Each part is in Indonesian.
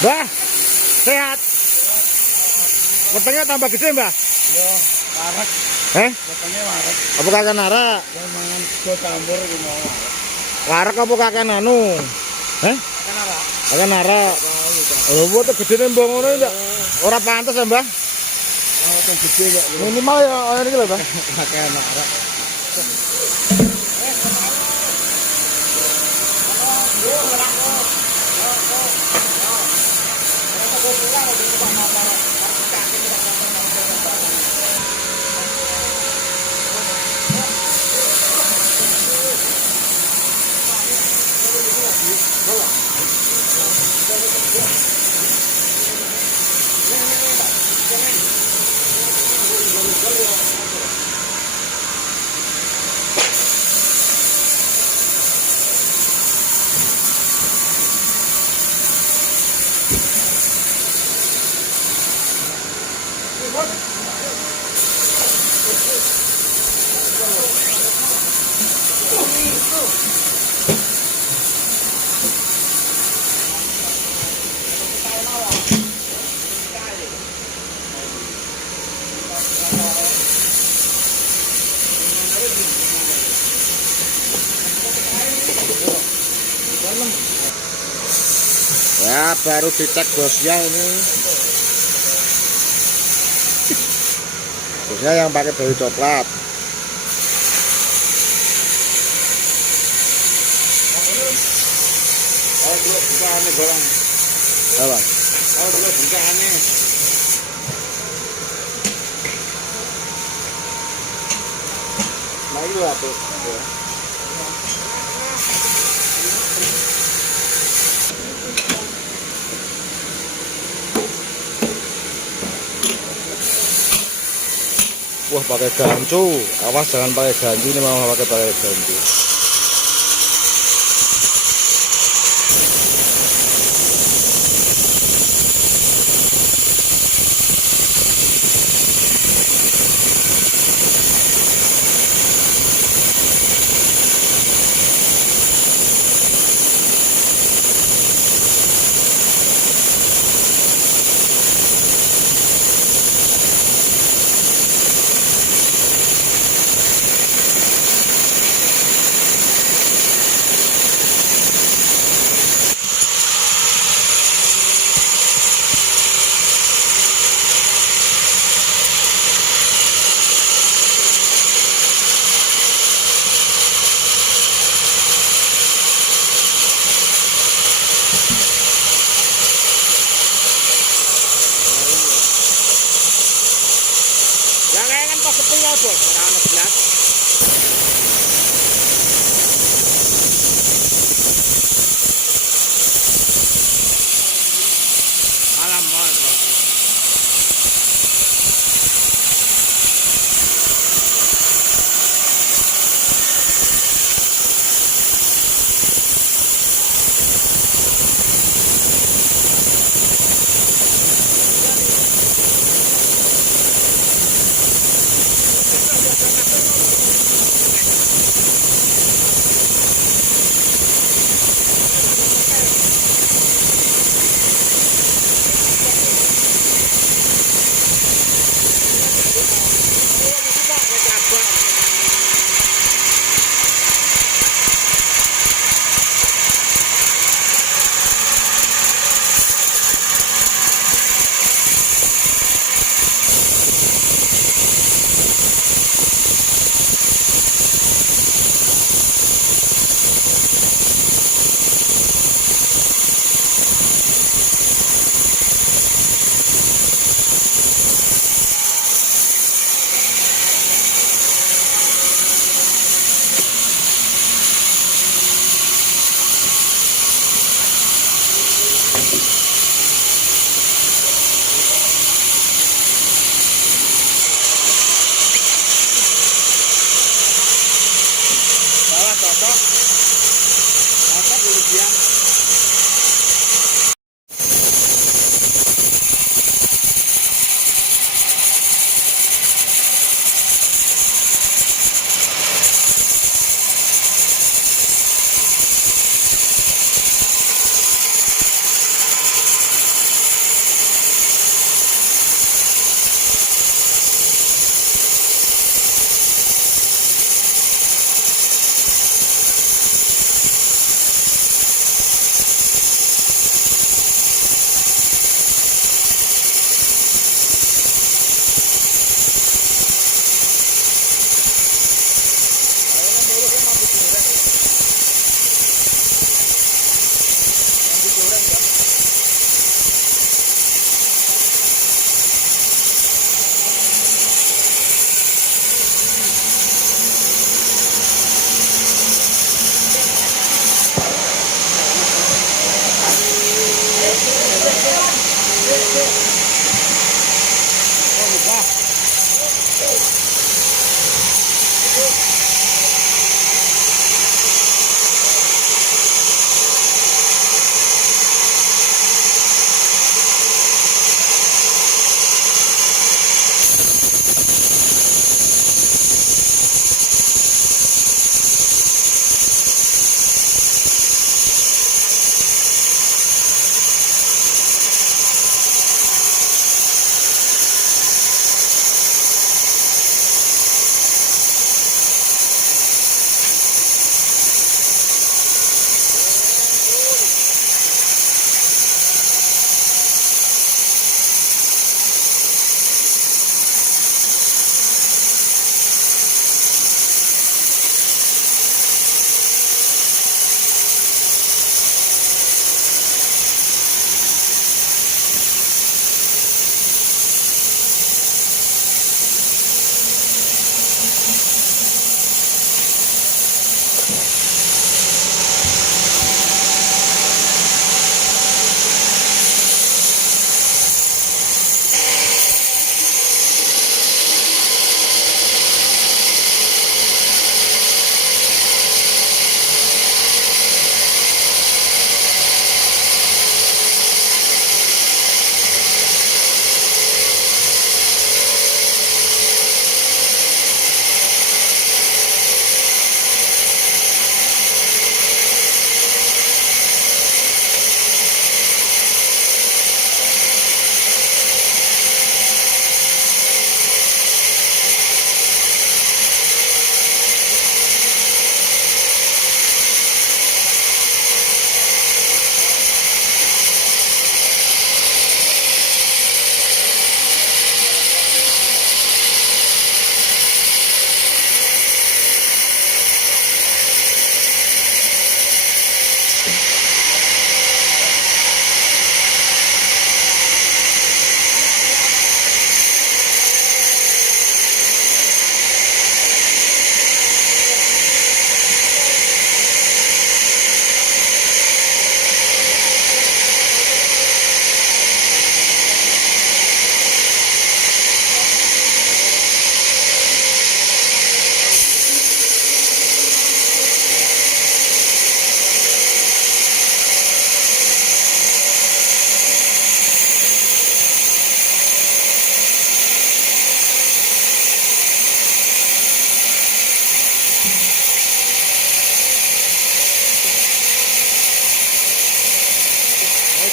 Mbah, sehat. Wetenge tambah gede, Mbah. Iya, warak. Wetenge warak. Apa kakek nara? Ya mangan go campur iki mau warak. Warak apa kakek anu? Kan apa? Kakek nara. Lho, kok gedene mbok ngono ndak? Ora pantes ya, Mbah. Oh, kan gede ya. Minimal ya kaya iki lho, Mbah. Kakek warak. Ya, baru dicek bosnya ini. Bosnya yang pakai baju coklat. Oh, dulu bukaannya barang. Apa? Oh, dulu bukaannya. Nah, itu apa? Wah, pakai gancu. Awas jangan pakai gancu, ini mau pakai gancu. Sepunya bos, orang sebelah. Malam malam.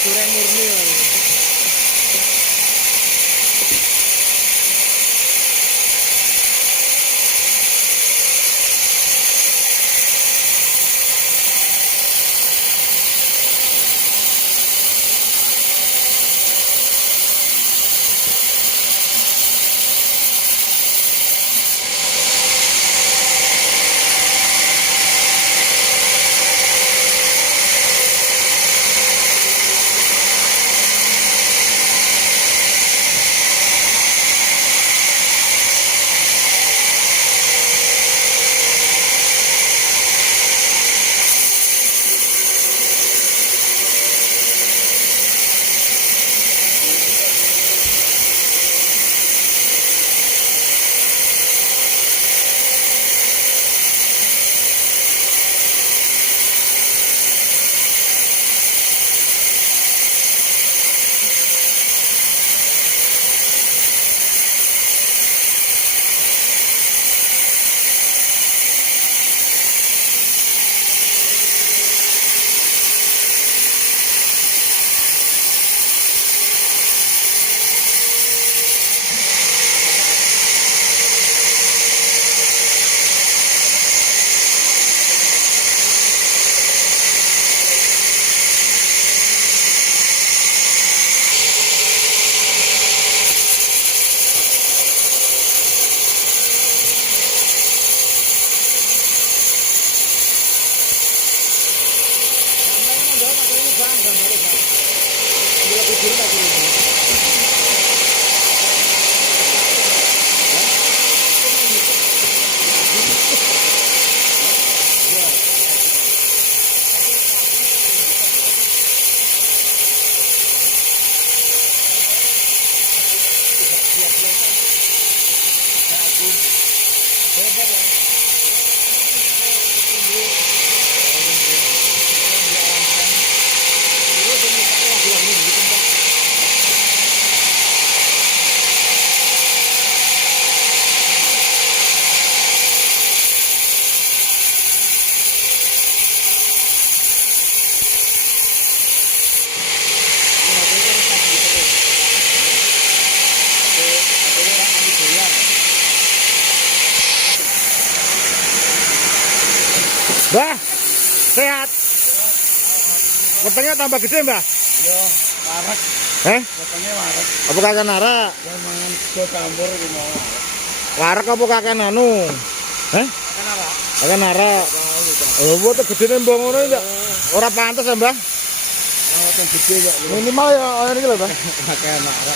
Dureng murni. Mbah, sehat. Wetengnya tambah gede, Mbah. Iya, warak. Wetenge warak. Apa kakek nara? Ya mangan sego campur iki mau. Warak apa kakek anu? Kenapa? Kakek nara. Oh, weteng gedene mbok ngono ndak? Ora pantes ya, Mbah. Weteng gede kok. Minimal ya ini lho, Mbah. Kakek nara.